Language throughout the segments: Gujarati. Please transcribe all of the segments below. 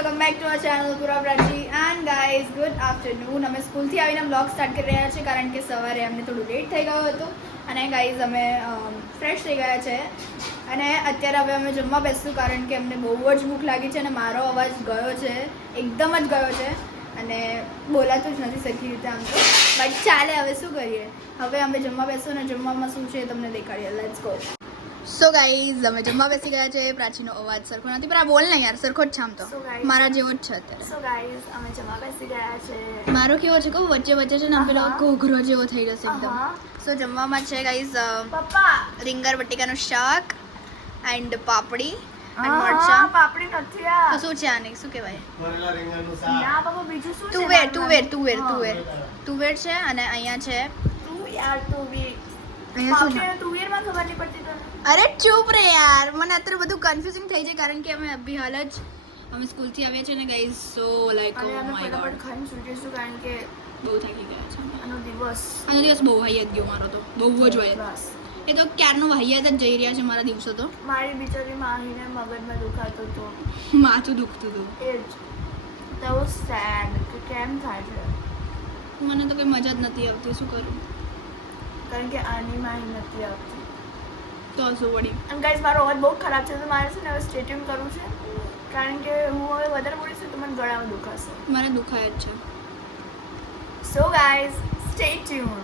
Welcome back to our channel પૂરા પ્રાચી એન્ડ ગાઈઝ ગુડ આફ્ટરનૂન. અમે સ્કૂલથી આવીને બ્લોગ સ્ટાર્ટ કરી રહ્યા છીએ કારણ કે સવારે અમને થોડું લેટ થઈ ગયું હતું અને ગાઈઝ અમે ફ્રેશ થઈ ગયા છે અને અત્યારે હવે અમે જમવા બેસશું કારણ કે અમને બહુ જ ભૂખ લાગી છે અને મારો અવાજ ગયો છે, એકદમ જ ગયો છે અને બોલાતું જ નથી સરખી રીતે આમ તો, બટ ચાલે. હવે શું કરીએ, હવે અમે જમવા બેસશું અને જમવામાં શું છે તમને દેખાડીએ. Let's go. સો ગાઈઝ અમે જમવા બેસી ગયા છે. પ્રાચીનો અવાજ સરખો નથી પણ આ બોલ ને યાર, સરખો જ છામ તો મારા જેવો જ છે અત્યારે. સો ગાઈઝ અમે જમવા બેસી ગયા છે. મારો કેવો છે કહું, વચ્ચે વચ્ચે છે ને પેલો ઘોઘરો જેવો થઈ જશે એકદમ. સો જમવામાં છે ગાઈઝ પપ્પા રીંગણ બટેકાનું શાક એન્ડ પાપડી અને મરચાં. પાપડી નથી આ. તો શું છે આને શું કહેવાય? ના પપ્પા બીજું શું છે? તુવેર છે અને અહીંયા છે તું યાર તુવેર. અહીંયા શું છે? તુવેરમાં ખબર નહીં પડતી તને. અરે ચૂપ રે યાર, મને અત્યારે બધું કન્ફ્યુઝિંગ થઈ જાય કારણ કે અમે અભી હાલ જ અમે સ્કૂલથી આવ્યા છે ને ગાઈઝ. સો લાઈક અને ઓ અમે માય ફટાફટ ગોડ ખાઈને સૂઈ જઈશું કારણ કે બહુ થાકી ગયા છે. આનો દિવસ આનો દિવસ બહુ વહિયાત ગયો મારો તો, બહુ જ વહિયાત. બસ. એ તો ક્યારનો વહિયાત જ જઈ રહ્યા છે મારા દિવસો તો. મારી બિચારી માહીને મગજમાં દુખાતો હતો. માથું દુખતું હતું. એ જ તો સેડ કે કેમ થાય છે મને તો કંઈ મજા જ નથી આવતી, શું કરું? કારણ કે આની માહી નથી આવતી. તો શું વળી. અને ગાઈઝ મારો અવાજ બહુ ખરાબ છે તો મારે છે ને હવે સ્ટેટ્યુન કરવું છે કારણ કે હું હવે વધારે બોલીશ તો મને ગળામાં દુખાશે. મને દુખાય જ છે. So guys stay tune.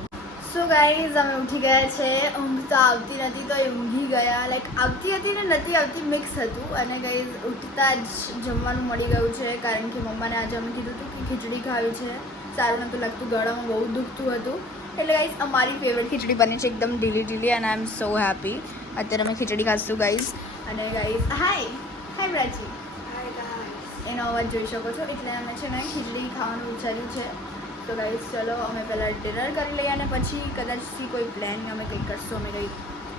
સો ગાઈઝ અમે ઉઠી ગયા છે. ઊંઘ તો આવતી નથી તો એ ઊંઘી ગયા, લાઈક આવતી હતી ને નથી આવતી મિક્સ હતું. અને ગાઈઝ ઉઠતા જ જમવાનું મળી ગયું છે કારણ કે મમ્માને આજે અમે કીધું હતું કે ખીચડી ખાવી છે. સારું નહોતું લાગતું, ગળામાં બહુ દુખતું હતું એટલે ગાઈઝ અમારી ફેવરેટ ખીચડી બની છે એકદમ ઢીલી and I M so happy. અત્યારે અમે ખીચડી ખાશું ગાઈઝ. અને ગાઈઝ હાય પ્રાચી, એનો અવાજ જોઈ શકો છો એટલે અમે છે ને ખીચડી ખાવાનું વિચાર્યું છે. તો ગાઈઝ ચલો અમે પહેલાં ડિનર કરી લઈએ અને પછી કદાચથી કોઈ પ્લાન અમે કંઈક કરશું, અમે કંઈક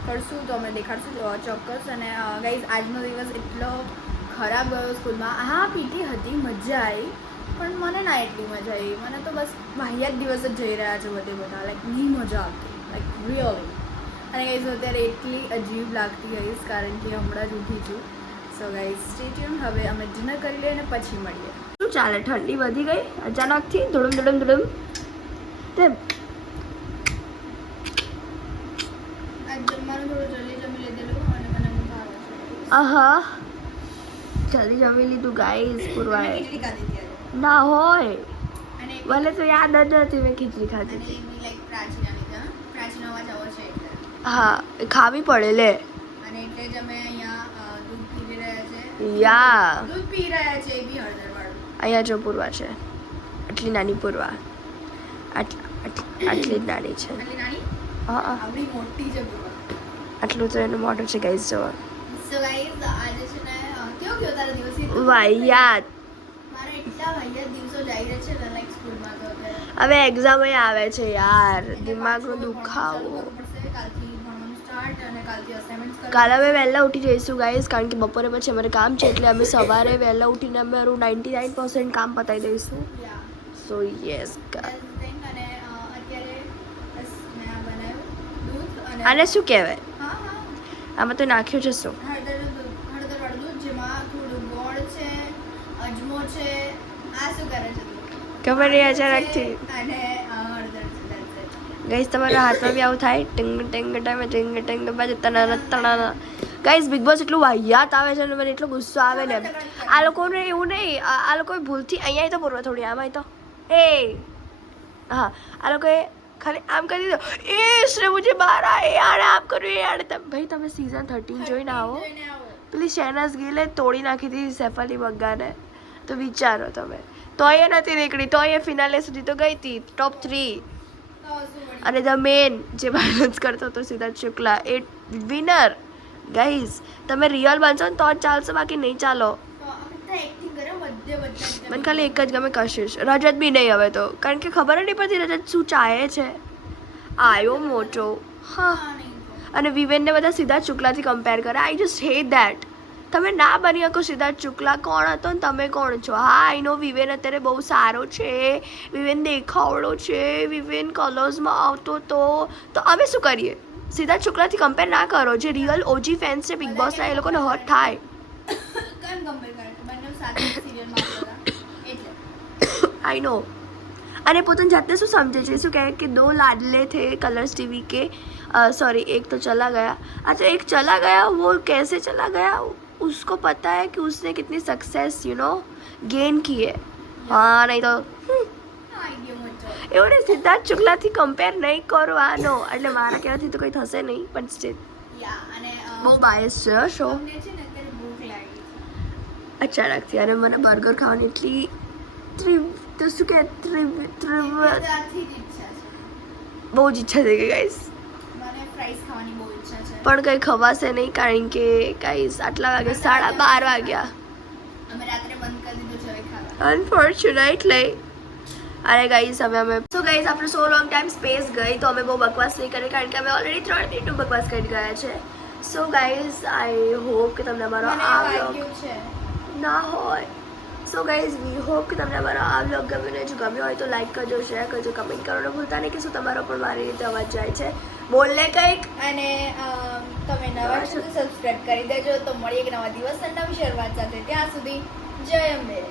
કરશું તો અમે દેખાડશું ચોક્કસ. અને ગાઈઝ આજનો દિવસ એટલો ખરાબ ગયો સ્કૂલમાં. હા પીટી હતી, મજા આવી પણ મને ના એટલી મજા આવી. મને તો બસ વાહિયાત દિવસ જ જઈ રહ્યા છે બધે બધા, લાઈક નહીં મજા આવતી, લાઈક રિયલી. અને ગાઈઝ અત્યારે એટલી અજીબ લાગતી ગઈશ કારણ કે હમણાં જ ઉઠી છું. So guys stay tune. હવે અમે ડિનર કરી લઈએ અને પછી મળીએ. શું ચાલે? ઠંડી વધી ગઈ અચાનકથી ધડમ તેમ. આજ જમવાનું થોડું જલ્દી જમી લીધેલું અને મને ઊંઘ આવે છે. આહા જલ્દી જમી લીધું ગાઈઝ. પૂરવાએ ખીચડી ખાધી હતી આજે. ના હોય અને ભલે તો યાદ જ નથી મેં ખીચડી ખાધી અને એની લાઈક પ્રાચીના લીધા. પ્રાચીનો અવાજ આવો છે એટલે. હા ખાવી પડે લે. અને એટલે જ અમે અહીંયા દૂધ પી રહ્યા છે. યા દૂધ પી રહ્યા છે એ બી હળદર વાળું. અહીંયા જો પૂરવા છે, આટલી નાની પૂરવા, આટલી જ નાની છે. આટલી નાની હા આવડી મોટી છે પૂર્વા. આટલું તો એનું મોટું છે ગાઈઝ જોવા. સો ગાઈઝ આજે છે ને કેવો ગયો તારો દિવસ? વાહિયાત. મારા એટલા વાહિયાત દિવસો જઈ રહ્યા છે ને લાઈક સ્કૂલમાં તો અત્યારે. હવે એક્ઝામ આવે છે યાર, એટલે દિમાગનો પાછું દુખાવો. ભણવાનું ચાલુ કરવું પડશે. કાલથી ભણવાનું સ્ટાર્ટ અને કાલથી અસાઇનમેન્ટ્સ કરવાનું. કાલે અમે વહેલા ઉઠી જઈશું ગાઈઝ કારણ કે બપોરે પછી અમારે કામ છે એટલે અમે સવારે વહેલા ઉઠીને અમે અમારું 99% કામ પતાવી દઈશું. Yeah. So yes. That's the thing. અને અત્યારે બસ મેં આ બનાવ્યું દૂધ અને આને શું કહેવાય? હા આમાં તો નાખ્યું છે શું? હળદરવાળું દૂધ જેમાં થોડું ગોળ છે, અજમો છે. આ શું કરે છે તું? ખબર નહીં અચાનકથી. અને હળદર છે. That's it. ગાઈઝ તમારા હાથમાં બી આવું થાય ટિંગ ટિંગ ટાઈમે ટિંગ ટિંગ બાજુ તણા. ગાઈઝ બિગ બોસ એટલું વાહિયાત આવે છે ને મને એટલો ગુસ્સો આવે ને. આ લોકોને એવું નહીં, આ લોકોએ ભૂલથી અહીંયા તો પૂરવા થોડી આમાં તો એ હા આ લોકોએ ખાલી આમ કરી દીધો એ શ્રે મુજે બહાર આએ આને આમ કર્યું એ આને ભાઈ તમે સીઝન 13 જોઈને આવો. જોઈને આવો. પેલી શહેનાઝ ગીલે તોડી નાખી હતી સૈફ અલી બગ્ગાને તો વિચારો તમે. તોય એ નથી નીકળી, તોય એ ફિનાલે સુધી તો ગઈ હતી ટોપ 3. તો શું વળી? અને ધ મેન જે બાયલન્સ કરતો હતો સિદ્ધાર્થ શુક્લા એ વિનર. ગાઈઝ તમે રિયલ બનશો ને તો જ ચાલશે, બાકી નહીં ચાલો. તો અમે બધા એક્ટિંગ કરે બધા મને ખાલી એક જ ગમે કશિશ. રજત બી નહીં હવે તો કારણ કે ખબર જ નહીં પડતી રજત શું ચાહે છે. આયો મોટો હા. અને વિવેનને બધા સિદ્ધાર્થ શુક્લાથી કમ્પેર કરે. I just hate that. તમે ના બની શકો સિદ્ધાર્થ શુક્લા. કોણ હતો ને તમે કોણ છો? હા આઈ નો વિવેન અત્યારે બહુ સારો છે, વિવેન દેખાવડો છે, વિવેન કલર્સમાં આવતો તો અમે શું કરીએ? સિદ્ધાર્થ શુક્લાથી કમ્પેર ના કરો. જે રિયલ ઓજી ફેન્સ છે બિગ બોસના એ લોકોને હર્ટ થાય. કેમ કમ્પેર કરે છે? બંને સાથે સિરિયલમાં આવતા હતા એટલે आई नो अरे पोतन जाते શું समझे છે શું કહે કે दो लाडले थे कलर्स टीवी के सॉरी एक तो चला गया अच्छा एक चला गया वो कैसे चला गया उसको पता है कि उसने कितनी सक्सेस यू नो गेन की है हाँ नहीं तो આઈડિયા મોટો એવડે સિદ્ધાર્થ શુક્લાથી કમ્પેર નહીં કરવાનો એટલે મારા કહેવાથી તો કંઈ થશે નહીં પણ સ્ટીલ યા અને બહુ બાયસ છે શો અમને છે ને અત્યારે ભૂખ લાગી છે અચાનકથી અને મને બર્ગર ખાવાની એટલી તો શું કે ત્યારથી જ ઈચ્છા છે બહુ જ ઈચ્છા થઈ ગઈ ગાઈસ મને ફ્રાઈઝ ખાવાની બહુ ઈચ્છા છે પણ કંઈ ખવાશે નહીં કારણ કે ગાઈસ આટલા વાગે 12:30 વાગ્યા અમે રાત્રે બંધ કરી દીધું છે હવે ખાવા અનફોર્ચ્યુનેટલી અરે ગાઈસ હવે અમે સો ગાઈસ આપણે સો લોંગ ટાઈમ સ્પેસ ગઈ તો અમે બહુ બકવાસ નહીં કરી કારણ કે અમે ઓલરેડી 3 મિનિટનું બકવાસ કરી ગયા છે સો ગાઈસ આઈ હોપ કે તમને અમારો મને આ વાગ્યું vlog છે ના હોય સો ગાઈઝ વી હોપ કે તમને અમારો આ વ્લોગ ગમ્યો ને જો ગમ્યો હોય તો લાઈક કરજો શેર કરજો કમેન્ટ કરવાનું ભૂલતા નહીં કે શું તમારો પણ મારી રીતે અવાજ જાય છે બોલને કંઈક અને તમે નવા છો તો સબસ્ક્રાઇબ કરી દેજો તો મળીએ એક નવા દિવસ અને નવી શરૂઆત સાથે ત્યાં સુધી જય અંબે